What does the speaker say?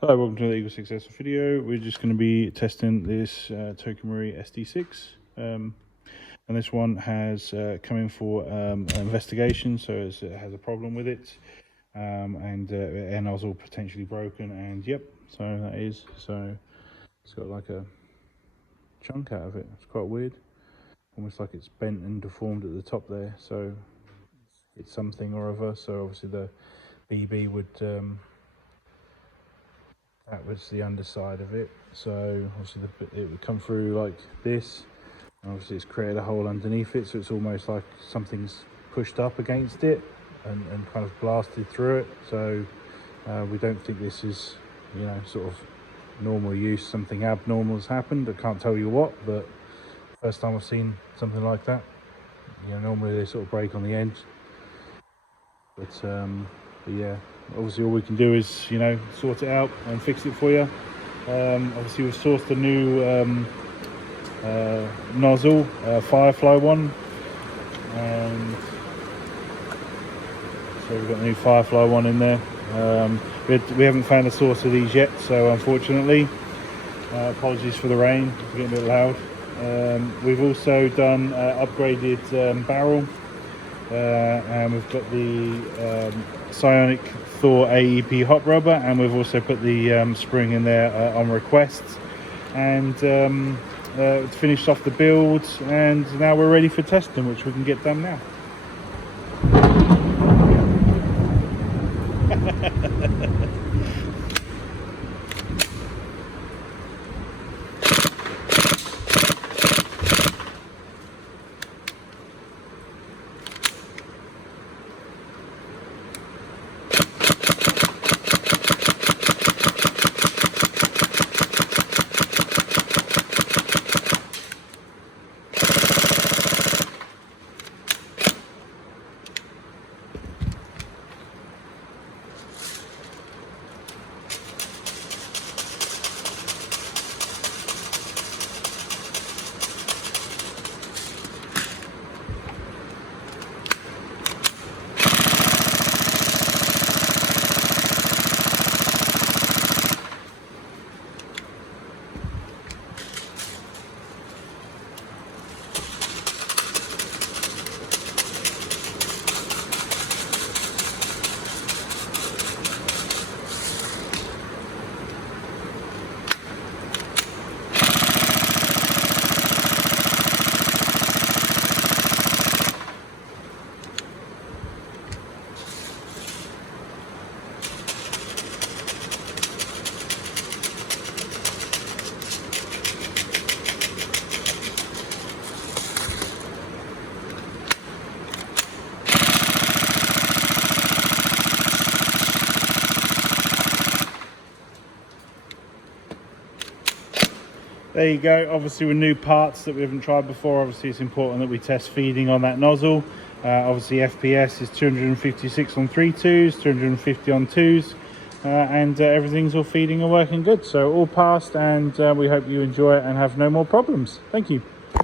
Hello, welcome to the EagleSix Airsoft video. We're just going to be testing this TM SD6, and this one has come in for an investigation. So it has a problem with it, and air nozzle potentially broken. And yep, so that is. So it's got like a chunk out of it. It's quite weird, almost like it's bent and deformed at the top there. So it's something or other. So obviously the BB would. That was the underside of it, so obviously it would come through like this, and obviously it's created a hole underneath it, so it's almost like something's pushed up against it and kind of blasted through it. So we don't think this is, you know, sort of normal use. Something abnormal has happened. I can't tell you what, but first time I've seen something like that. You know, normally they sort of break on the edge, but yeah, obviously all we can do is, you know, sort it out and fix it for you. Obviously we've sourced a new nozzle, Firefly one, and so we've got a new Firefly one in there. We haven't found a source of these yet, so unfortunately, apologies for the rain, it's getting a bit loud. We've also done upgraded barrel, and we've got the Psionic Hop Rubber, and we've also put the spring in there on request, and finished off the build, and now we're ready for testing, which we can get done now. There you go. Obviously with new parts that we haven't tried before, obviously it's important that we test feeding on that nozzle. Obviously FPS is 256 on 3.2s, 250 on 2s, and everything's all feeding and working good. So all passed, and we hope you enjoy it and have no more problems. Thank you.